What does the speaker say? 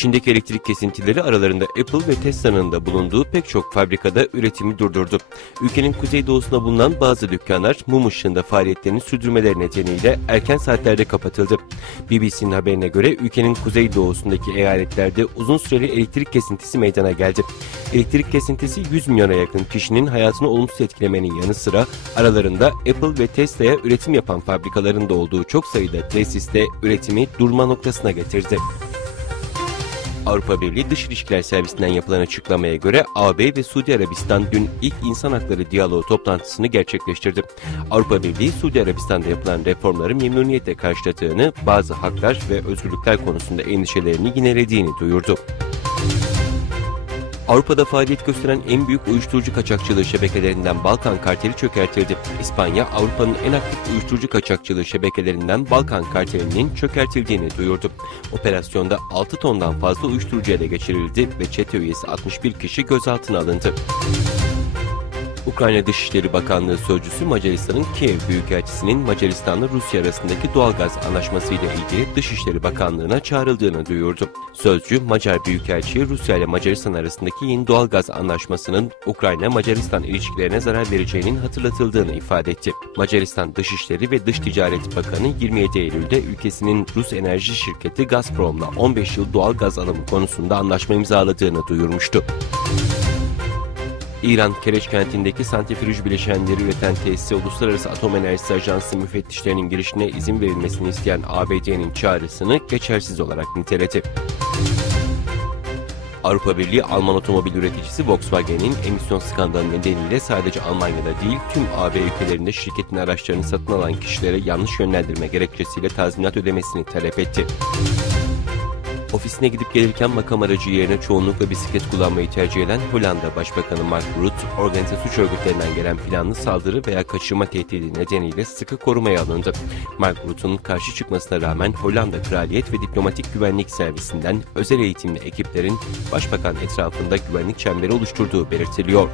Çin'deki elektrik kesintileri aralarında Apple ve Tesla'nın da bulunduğu pek çok fabrikada üretimi durdurdu. Ülkenin kuzeydoğusunda bulunan bazı dükkanlar mum ışığında faaliyetlerini sürdürmeleri nedeniyle erken saatlerde kapatıldı. BBC'nin haberine göre ülkenin kuzeydoğusundaki eyaletlerde uzun süreli elektrik kesintisi meydana geldi. Elektrik kesintisi 100 milyona yakın kişinin hayatını olumsuz etkilemenin yanı sıra aralarında Apple ve Tesla'ya üretim yapan fabrikaların da olduğu çok sayıda tesiste üretimi durma noktasına getirdi. Avrupa Birliği Dış İlişkiler Servisinden yapılan açıklamaya göre AB ve Suudi Arabistan dün ilk insan hakları diyaloğu toplantısını gerçekleştirdi. Avrupa Birliği, Suudi Arabistan'da yapılan reformları memnuniyetle karşıladığını, bazı haklar ve özgürlükler konusunda endişelerini yinelediğini duyurdu. Avrupa'da faaliyet gösteren en büyük uyuşturucu kaçakçılığı şebekelerinden Balkan Karteli çökertildi. İspanya, Avrupa'nın en aktif uyuşturucu kaçakçılığı şebekelerinden Balkan Karteli'nin çökertildiğini duyurdu. Operasyonda 6 tondan fazla uyuşturucu ele geçirildi ve çete üyesi 61 kişi gözaltına alındı. Ukrayna Dışişleri Bakanlığı Sözcüsü Macaristan'ın Kiev Büyükelçisi'nin Macaristan'la Rusya arasındaki doğalgaz anlaşmasıyla ilgili Dışişleri Bakanlığı'na çağrıldığını duyurdu. Sözcü, Macar Büyükelçi'ye Rusya ile Macaristan arasındaki yeni doğalgaz anlaşmasının Ukrayna-Macaristan ilişkilerine zarar vereceğinin hatırlatıldığını ifade etti. Macaristan Dışişleri ve Dış Ticaret Bakanı 27 Eylül'de ülkesinin Rus enerji şirketi Gazprom'la 15 yıl doğalgaz alımı konusunda anlaşma imzaladığını duyurmuştu. İran, Kereç kentindeki santrifüj bileşenleri üreten tesise Uluslararası Atom Enerjisi Ajansı müfettişlerinin girişine izin verilmesini isteyen ABD'nin çağrısını geçersiz olarak niteledi. Avrupa Birliği, Alman otomobil üreticisi Volkswagen'in emisyon skandalı nedeniyle sadece Almanya'da değil tüm AB ülkelerinde şirketin araçlarını satın alan kişilere yanlış yönlendirme gerekçesiyle tazminat ödemesini talep etti. Ofisine gidip gelirken makam aracı yerine çoğunlukla bisiklet kullanmayı tercih eden Hollanda Başbakanı Mark Rutte, organize suç örgütlerinden gelen planlı saldırı veya kaçırma tehdidi nedeniyle sıkı korumaya alındı. Mark Rutte'un karşı çıkmasına rağmen Hollanda Kraliyet ve Diplomatik Güvenlik Servisinden özel eğitimli ekiplerin Başbakan etrafında güvenlik çemberi oluşturduğu belirtiliyor.